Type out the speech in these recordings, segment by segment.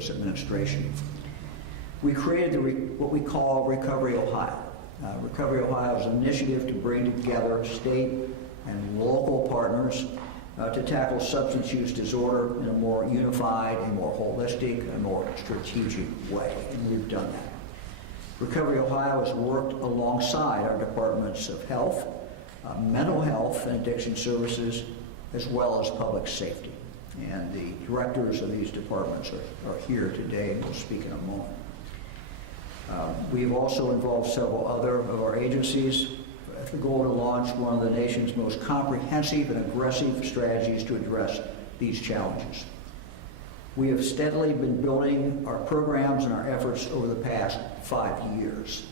this administration. We created what we call Recovery Ohio. Recovery Ohio is an initiative to bring together state and local partners to tackle substance use disorder in a more unified, a more holistic, and more strategic way, and we've done that. Recovery Ohio has worked alongside our departments of health, mental health and addiction services, as well as public safety. And the directors of these departments are here today and will speak in a moment. We've also involved several other of our agencies with the goal to launch one of the nation's most comprehensive and aggressive strategies to address these challenges. We have steadily been building our programs and our efforts over the past 5 years.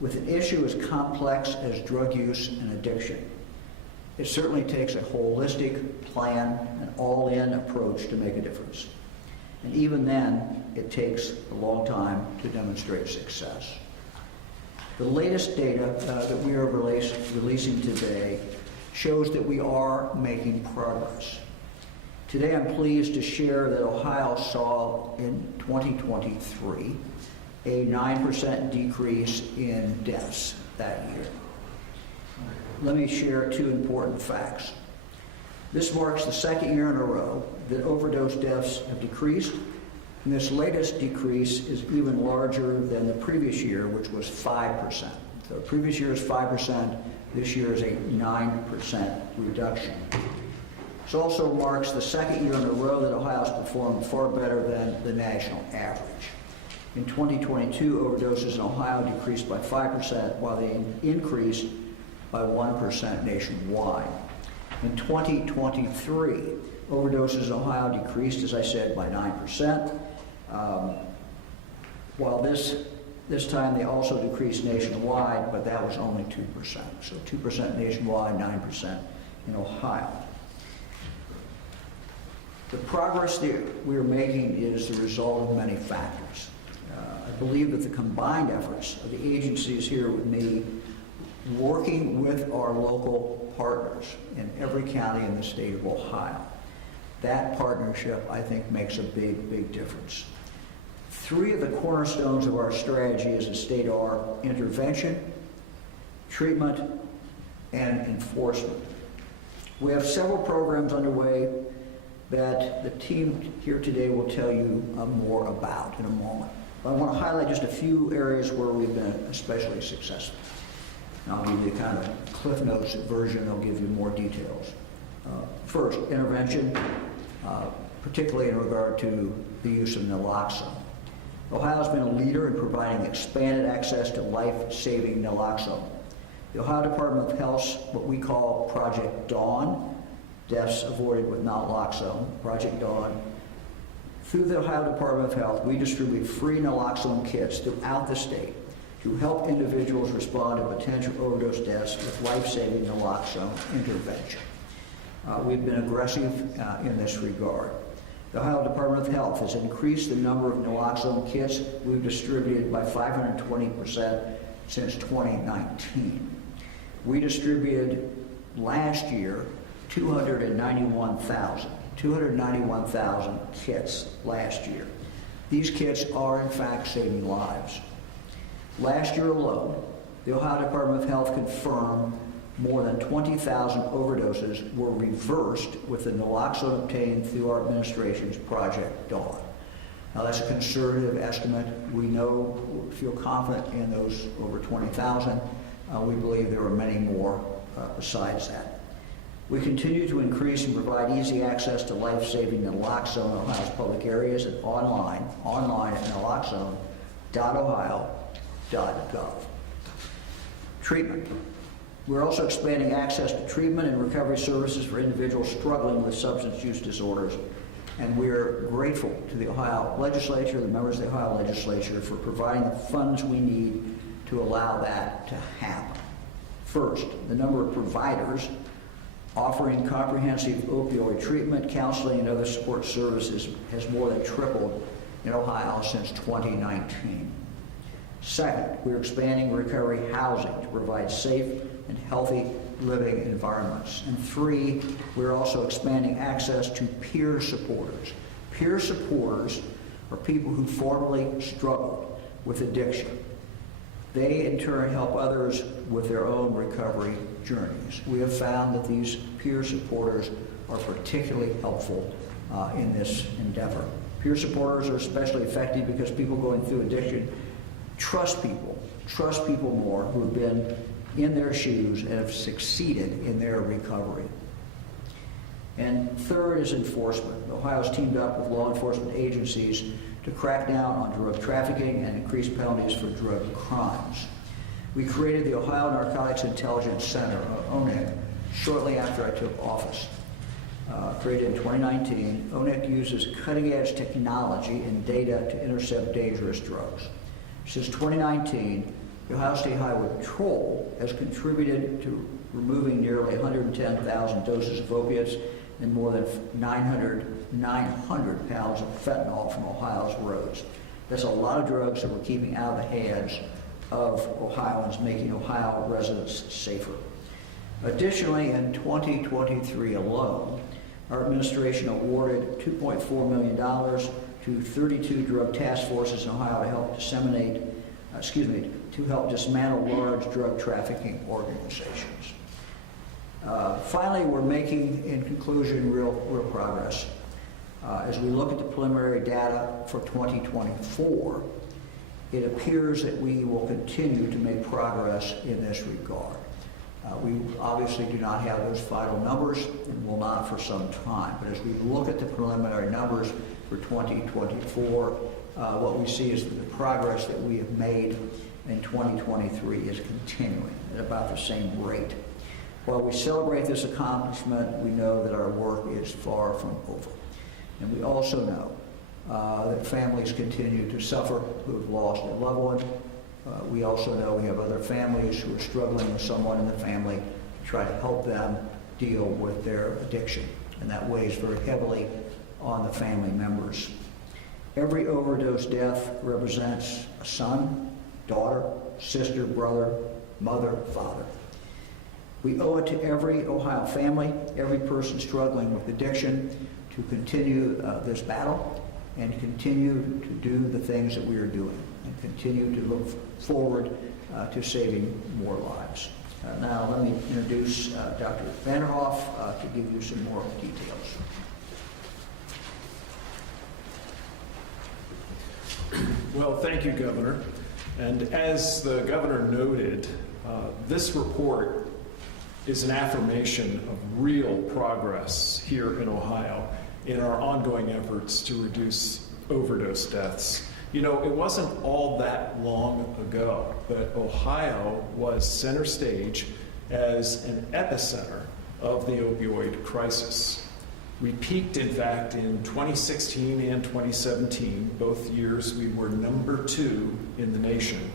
With an issue as complex as drug use and addiction, it certainly takes a holistic plan, an all-in approach to make a difference. And even then, it takes a long time to demonstrate success. The latest data that we are releasing today shows that we are making progress. Today, I'm pleased to share that Ohio saw in 2023 a 9% decrease in deaths that year. Let me share 2 important facts. This marks the 2nd year in a row that overdose deaths have decreased, and this latest decrease is even larger than the previous year, which was 5%. So the previous year is 5%, this year is a 9% reduction. This also marks the 2nd year in a row that Ohio has performed far better than the national average. In 2022, overdoses in Ohio decreased by 5%, while they increased by 1% nationwide. In 2023, overdoses in Ohio decreased, as I said, by 9%. While this time they also decreased nationwide, but that was only 2%. So 2% nationwide, 9% in Ohio. The progress that we are making is the result of many factors. I believe that the combined efforts of the agencies here with me, working with our local partners in every county in the state of Ohio, that partnership, I think, makes a big, big difference. 3 of the cornerstones of our strategy as a state are intervention, treatment, and enforcement. We have several programs underway that the team here today will tell you more about in a moment. But I want to highlight just a few areas where we've been especially successful. And I'll give you kind of a Cliff Notes version, I'll give you more details. First, intervention, particularly in regard to the use of naloxone. Ohio has been a leader in providing expanded access to life-saving naloxone. The Ohio Department of Health's what we call Project Dawn, deaths avoided with naloxone, Project Dawn. Through the Ohio Department of Health, we distribute free naloxone kits throughout the state to help individuals respond to potential overdose deaths with life-saving naloxone intervention. We've been aggressive in this regard. The Ohio Department of Health has increased the number of naloxone kits we've distributed by 520% since 2019. We distributed last year 291,000 kits last year. These kits are in fact saving lives. Last year alone, the Ohio Department of Health confirmed more than 20,000 overdoses were reversed with the naloxone obtained through our administration's Project Dawn. Now that's a conservative estimate. We feel confident in those over 20,000. We believe there are many more besides that. We continue to increase and provide easy access to life-saving naloxone in Ohio's public areas and online at naloxone.ohio.gov. Treatment. We're also expanding access to treatment and recovery services for individuals struggling with substance use disorders. And we're grateful to the Ohio legislature, the members of the Ohio legislature, for providing the funds we need to allow that to happen. First, the number of providers offering comprehensive opioid treatment, counseling, and other support services has more than tripled in Ohio since 2019. Second, we're expanding recovery housing to provide safe and healthy living environments. And 3, we're also expanding access to peer supporters. Peer supporters are people who formerly struggled with addiction. They, in turn, help others with their own recovery journeys. We have found that these peer supporters are particularly helpful in this endeavor. Peer supporters are especially effective because people going through addiction trust people more who have been in their shoes and have succeeded in their recovery. And third is enforcement. Ohio's teamed up with law enforcement agencies to crack down on drug trafficking and increase penalties for drug crimes. We created the Ohio Narcotics Intelligence Center, ONIC, shortly after I took office. Created in 2019, ONIC uses cutting-edge technology and data to intercept dangerous drugs. Since 2019, the Ohio State Highway Patrol has contributed to removing nearly 110,000 doses of opiates and more than 900 pounds of fentanyl from Ohio's roads. That's a lot of drugs that we're keeping out of the hands of Ohioans, making Ohio residents safer. Additionally, in 2023 alone, our administration awarded $2.4 million to 32 drug task forces in Ohio to help dismantle large drug trafficking organizations. Finally, we're making, in conclusion, real progress. As we look at the preliminary data for 2024, it appears that we will continue to make progress in this regard. We obviously do not have those final numbers and will not for some time, but as we look at the preliminary numbers for 2024, what we see is that the progress that we have made in 2023 is continuing at about the same rate. While we celebrate this accomplishment, we know that our work is far from over. And we also know that families continue to suffer who have lost a loved one. We also know we have other families who are struggling with someone in the family to try to help them deal with their addiction. And that weighs very heavily on the family members. Every overdose death represents a son, daughter, sister, brother, mother, father. We owe it to every Ohio family, every person struggling with addiction, to continue this battle and continue to do the things that we are doing and continue to look forward to saving more lives. Now let me introduce Dr. Vanderhoff to give you some more details. Well, thank you, Governor. And as the Governor noted, this report is an affirmation of real progress here in Ohio in our ongoing efforts to reduce overdose deaths. You know, it wasn't all that long ago that Ohio was center stage as an epicenter of the opioid crisis. We peaked, in fact, in 2016 and 2017. Both years we were number 2 in the nation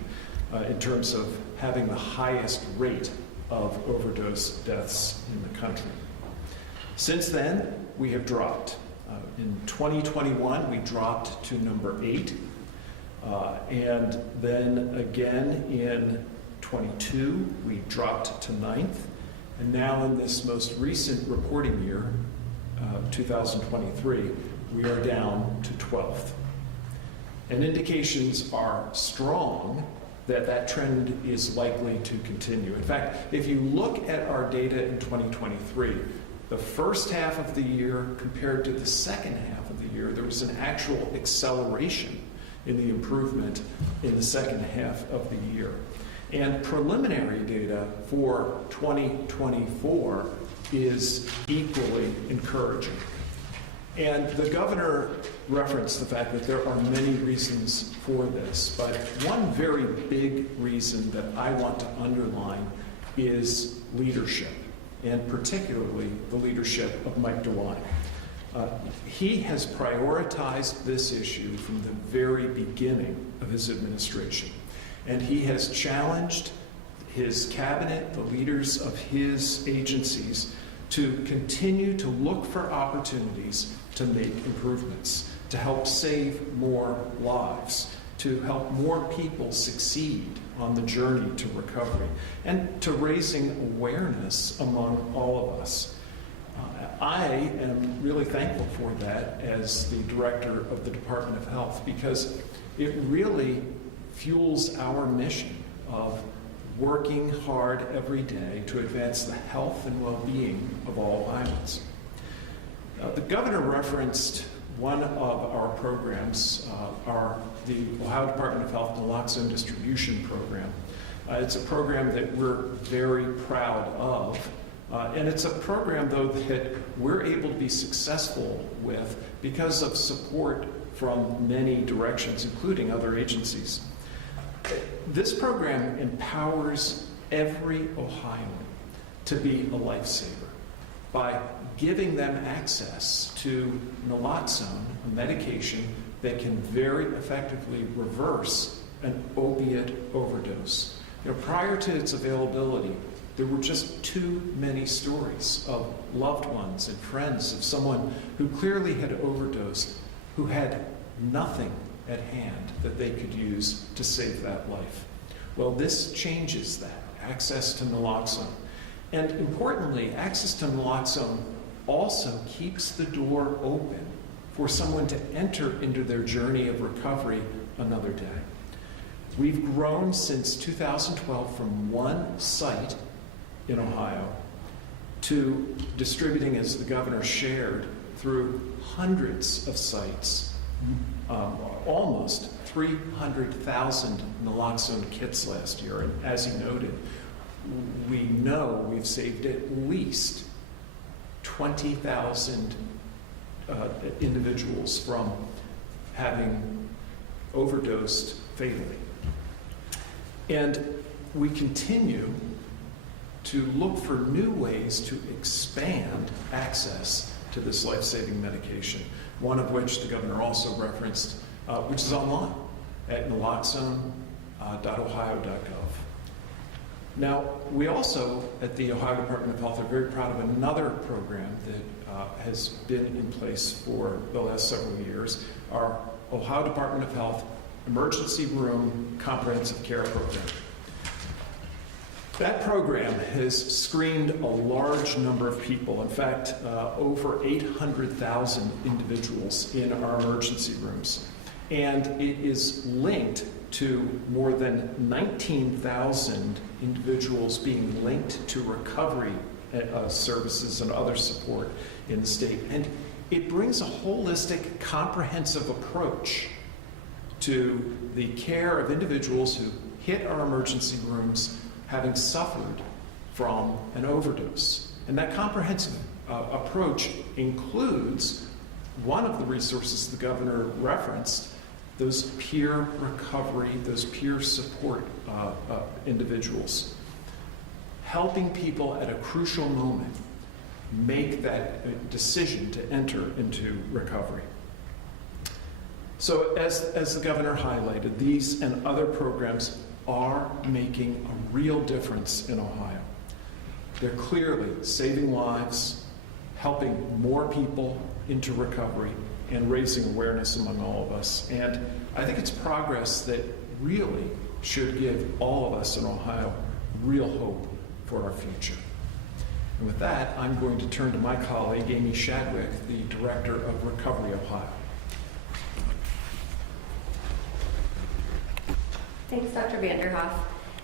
in terms of having the highest rate of overdose deaths in the country. Since then, we have dropped. In 2021, we dropped to number 8. And then again in 22, we dropped to 9th. And now in this most recent reporting year, 2023, we are down to 12th. And indications are strong that that trend is likely to continue. In fact, if you look at our data in 2023, the first half of the year compared to the second half of the year, there was an actual acceleration in the improvement in the second half of the year. And preliminary data for 2024 is equally encouraging. And the governor referenced the fact that there are many reasons for this, but one very big reason that I want to underline is leadership, and particularly the leadership of Mike DeWine. He has prioritized this issue from the very beginning of his administration, and he has challenged his cabinet, the leaders of his agencies, to continue to look for opportunities to make improvements, to help save more lives, to help more people succeed on the journey to recovery, and to raising awareness among all of us. I am really thankful for that as the director of the Department of Health, because it really fuels our mission of working hard every day to advance the health and well-being of all Ohioans. The governor referenced one of our programs, the Ohio Department of Health naloxone distribution program. It's a program that we're very proud of. And it's a program, though, that we're able to be successful with because of support from many directions, including other agencies. This program empowers every Ohioan to be a lifesaver by giving them access to naloxone, a medication that can very effectively reverse an opiate overdose. Prior to its availability, there were just too many stories of loved ones and friends of someone who clearly had overdosed, who had nothing at hand that they could use to save that life. Well, this changes that, access to naloxone. And importantly, access to naloxone also keeps the door open for someone to enter into their journey of recovery another day. We've grown since 2012 from one site in Ohio to distributing, as the governor shared, through hundreds of sites, almost 300,000 naloxone kits last year. And as he noted, we know we've saved at least 20,000 individuals from having overdosed fatally. And we continue to look for new ways to expand access to this life-saving medication, one of which the governor also referenced, which is online at naloxone.ohio.gov. Now, we also, at the Ohio Department of Health, are very proud of another program that has been in place for the last several years, our Ohio Department of Health Emergency Room Comprehensive Care Program. That program has screened a large number of people, in fact, over 800,000 individuals in our emergency rooms. And it is linked to more than 19,000 individuals being linked to recovery services and other support in the state. And it brings a holistic, comprehensive approach to the care of individuals who hit our emergency rooms having suffered from an overdose. And that comprehensive approach includes one of the resources the governor referenced, those peer recovery, those peer support individuals, helping people at a crucial moment make that decision to enter into recovery. So as the governor highlighted, these and other programs are making a real difference in Ohio. They're clearly saving lives, helping more people into recovery, and raising awareness among all of us. And I think it's progress that really should give all of us in Ohio real hope for our future. And with that, I'm going to turn to my colleague, Amy Shadwick, the Director of Recovery Ohio. Thanks, Dr. Vanderhoff.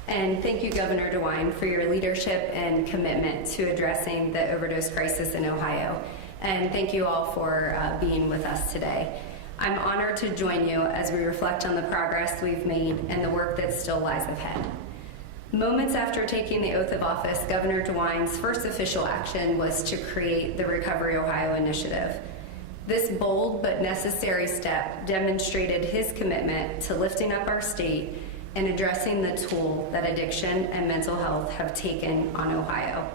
And thank you, Governor DeWine, for your leadership and commitment to addressing the overdose crisis in Ohio. And thank you all for being with us today. I'm honored to join you as we reflect on the progress we've made and the work that still lies ahead. Moments after taking the oath of office, Governor DeWine's first official action was to create the Recovery Ohio Initiative. This bold but necessary step demonstrated his commitment to lifting up our state and addressing the toll that addiction and mental health have taken on Ohio.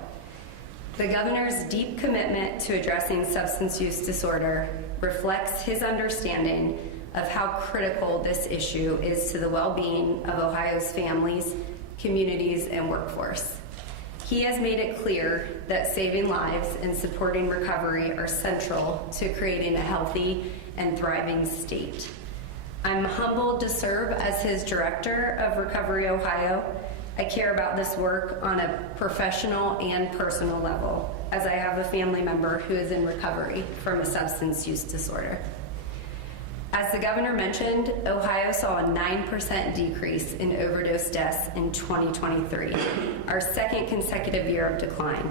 The governor's deep commitment to addressing substance use disorder reflects his understanding of how critical this issue is to the well-being of Ohio's families, communities, and workforce. He has made it clear that saving lives and supporting recovery are central to creating a healthy and thriving state. I'm humbled to serve as his Director of Recovery Ohio, I care about this work on a professional and personal level, as I have a family member who is in recovery from a substance use disorder. As the governor mentioned, Ohio saw a 9% decrease in overdose deaths in 2023, our second consecutive year of decline.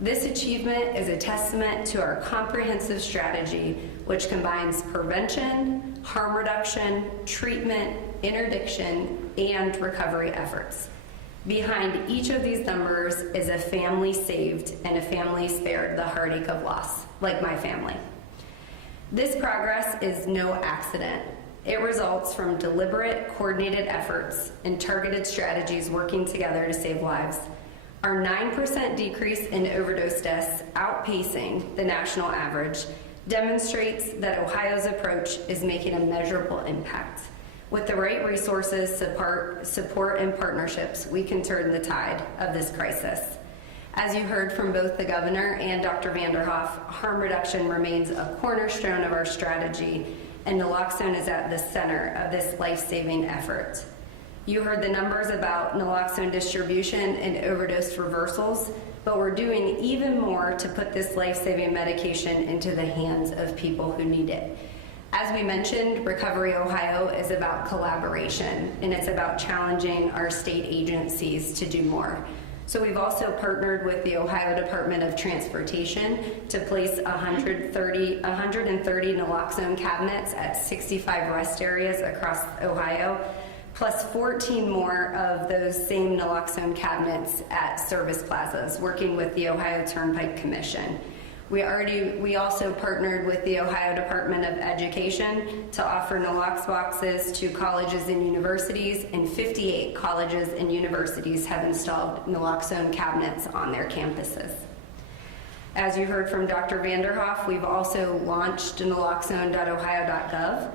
This achievement is a testament to our comprehensive strategy, which combines prevention, harm reduction, treatment, interdiction, and recovery efforts. Behind each of these numbers is a family saved and a family spared the heartache of loss, like my family. This progress is no accident. It results from deliberate, coordinated efforts and targeted strategies working together to save lives. Our 9% decrease in overdose deaths, outpacing the national average, demonstrates that Ohio's approach is making a measurable impact. With the right resources, support, and partnerships, we can turn the tide of this crisis. As you heard from both the governor and Dr. Vanderhoff, harm reduction remains a cornerstone of our strategy, and naloxone is at the center of this life-saving effort. You heard the numbers about naloxone distribution and overdose reversals, but we're doing even more to put this life-saving medication into the hands of people who need it. As we mentioned, Recovery Ohio is about collaboration, and it's about challenging our state agencies to do more. So we've also partnered with the Ohio Department of Transportation to place 130 naloxone cabinets at 65 rest areas across Ohio, plus 14 more of those same naloxone cabinets at service plazas, working with the Ohio Turnpike Commission. We also partnered with the Ohio Department of Education to offer nalox boxes to colleges and universities, and 58 colleges and universities have installed naloxone cabinets on their campuses. As you heard from Dr. Vanderhoff, we've also launched naloxone.ohio.gov.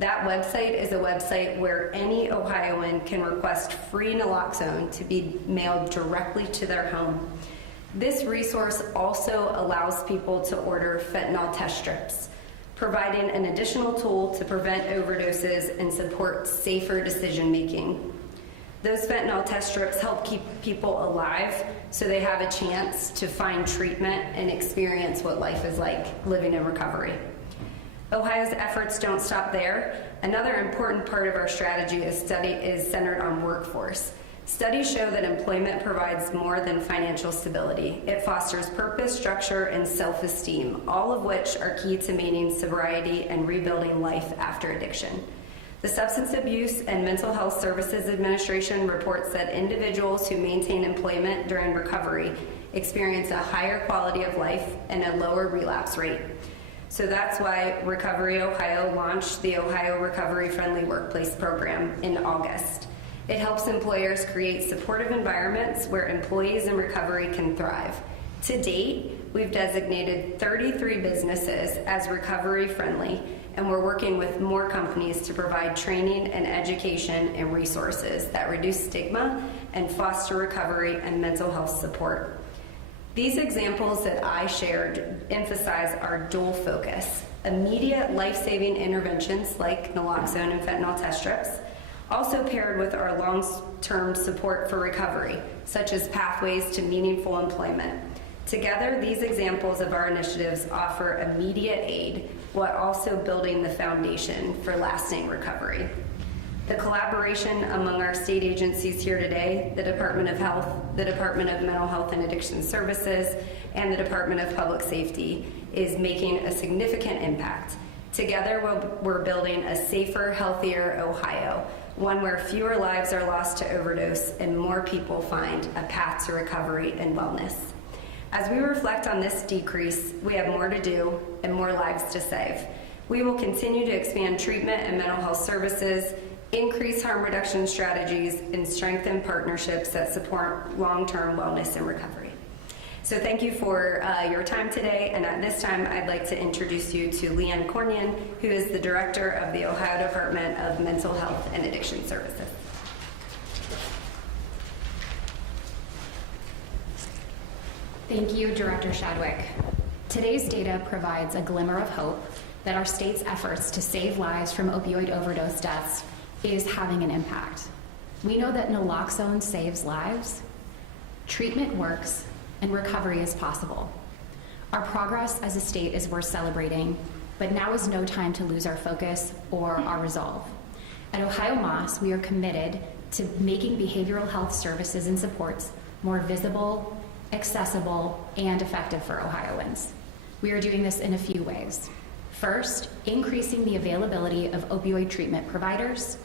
That website is a website where any Ohioan can request free naloxone to be mailed directly to their home. This resource also allows people to order fentanyl test strips, providing an additional tool to prevent overdoses and support safer decision making. Those fentanyl test strips help keep people alive so they have a chance to find treatment and experience what life is like living in recovery. Ohio's efforts don't stop there. Another important part of our strategy is centered on workforce. Studies show that employment provides more than financial stability. It fosters purpose, structure, and self-esteem, all of which are key to maintaining sobriety and rebuilding life after addiction. The Substance Abuse and Mental Health Services Administration reports that individuals who maintain employment during recovery experience a higher quality of life and a lower relapse rate. So that's why Recovery Ohio launched the Ohio Recovery Friendly Workplace Program in August. It helps employers create supportive environments where employees in recovery can thrive. To date, we've designated 33 businesses as recovery friendly, and we're working with more companies to provide training and education and resources that reduce stigma and foster recovery and mental health support. These examples that I shared emphasize our dual focus: immediate life-saving interventions like naloxone and fentanyl test strips, also paired with our long-term support for recovery, such as pathways to meaningful employment. Together, these examples of our initiatives offer immediate aid, while also building the foundation for lasting recovery. The collaboration among our state agencies here today, the Department of Health, the Department of Mental Health and Addiction Services, and the Department of Public Safety is making a significant impact. Together, we're building a safer, healthier Ohio, one where fewer lives are lost to overdose and more people find a path to recovery and wellness. As we reflect on this decrease, we have more to do and more lives to save. We will continue to expand treatment and mental health services, increase harm reduction strategies, and strengthen partnerships that support long-term wellness and recovery. So thank you for your time today, and at this time I'd like to introduce you to Leanne Cornian, who is the Director of the Ohio Department of Mental Health and Addiction Services. Thank you, Director Shadwick. Today's data provides a glimmer of hope that our state's efforts to save lives from opioid overdose deaths is having an impact. We know that naloxone saves lives, treatment works, and recovery is possible. Our progress as a state is worth celebrating, but now is no time to lose our focus or our resolve. At Ohio MOS, we are committed to making behavioral health services and supports more visible, accessible, and effective for Ohioans. We are doing this in a few ways. First, increasing the availability of opioid treatment providers,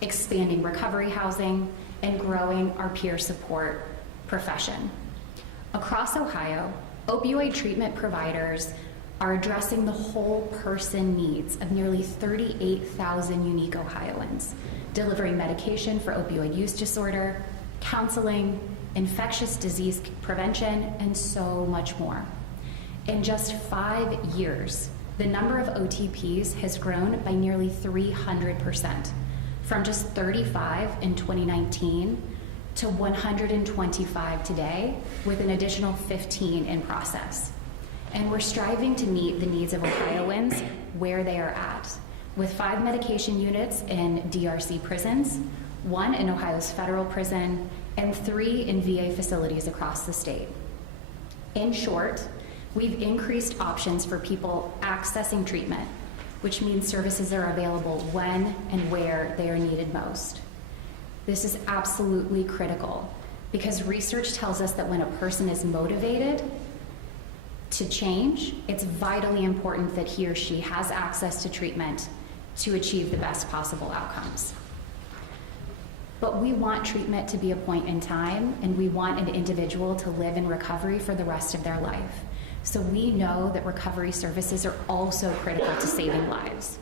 expanding recovery housing, and growing our peer support profession. Across Ohio, opioid treatment providers are addressing the whole person needs of nearly 38,000 unique Ohioans, delivering medication for opioid use disorder, counseling, infectious disease prevention, and so much more. In just 5 years, the number of OTPs has grown by nearly 300%, from just 35 in 2019 to 125 today, with an additional 15 in process. And we're striving to meet the needs of Ohioans where they are at, with 5 medication units in DRC prisons, 1 in Ohio's federal prison, and 3 in VA facilities across the state. In short, we've increased options for people accessing treatment, which means services are available when and where they are needed most. This is absolutely critical because research tells us that when a person is motivated to change, it's vitally important that he or she has access to treatment to achieve the best possible outcomes. But we want treatment to be a point in time, and we want an individual to live in recovery for the rest of their life. So we know that recovery services are also critical to saving lives.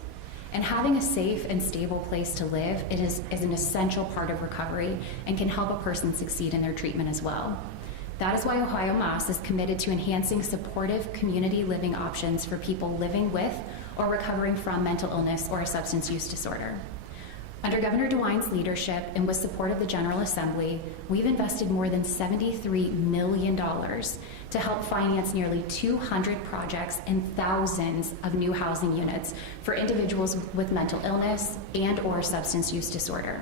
And having a safe and stable place to live is an essential part of recovery and can help a person succeed in their treatment as well. That is why Ohio MOS is committed to enhancing supportive community living options for people living with or recovering from mental illness or a substance use disorder. Under Governor DeWine's leadership and with support of the General Assembly, we've invested more than $73 million to help finance nearly 200 projects and thousands of new housing units for individuals with mental illness and or substance use disorder.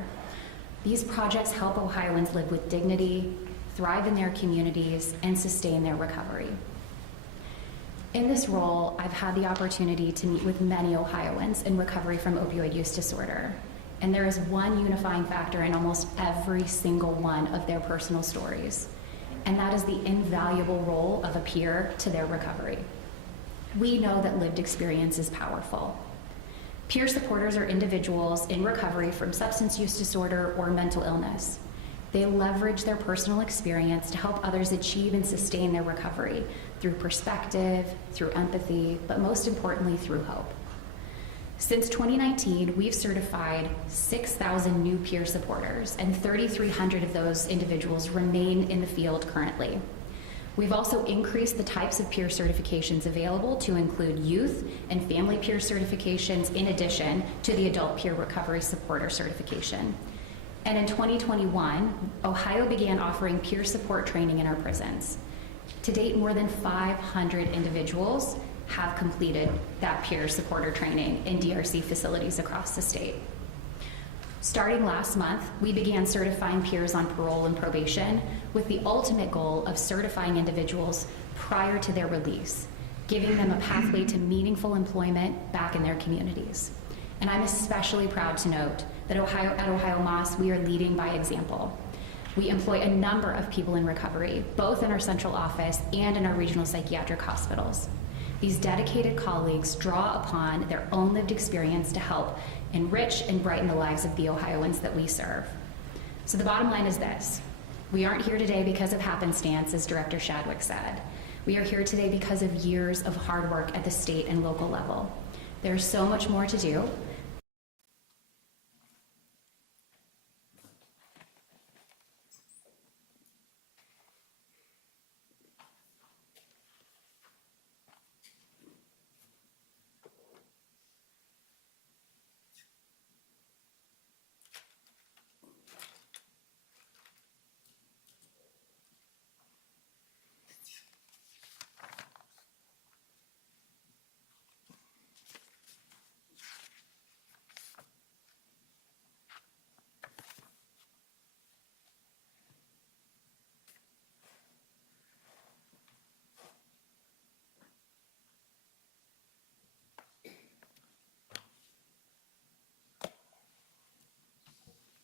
These projects help Ohioans live with dignity, thrive in their communities, and sustain their recovery. In this role, I've had the opportunity to meet with many Ohioans in recovery from opioid use disorder. And there is one unifying factor in almost every single one of their personal stories, and that is the invaluable role of a peer to their recovery. We know that lived experience is powerful. Peer supporters are individuals in recovery from substance use disorder or mental illness. They leverage their personal experience to help others achieve and sustain their recovery through perspective, through empathy, but most importantly, through hope. Since 2019, we've certified 6,000 new peer supporters, and 3,300 of those individuals remain in the field currently. We've also increased the types of peer certifications available to include youth and family peer certifications in addition to the adult peer recovery supporter certification. And in 2021, Ohio began offering peer support training in our prisons. To date, more than 500 individuals have completed that peer supporter training in DRC facilities across the state. Starting last month, we began certifying peers on parole and probation with the ultimate goal of certifying individuals prior to their release, giving them a pathway to meaningful employment back in their communities. And I'm especially proud to note that at Ohio MOS, we are leading by example. We employ a number of people in recovery, both in our central office and in our regional psychiatric hospitals. These dedicated colleagues draw upon their own lived experience to help enrich and brighten the lives of the Ohioans that we serve. So the bottom line is this: we aren't here today because of happenstance, as Director Shadwick said. We are here today because of years of hard work at the state and local level. There's so much more to do,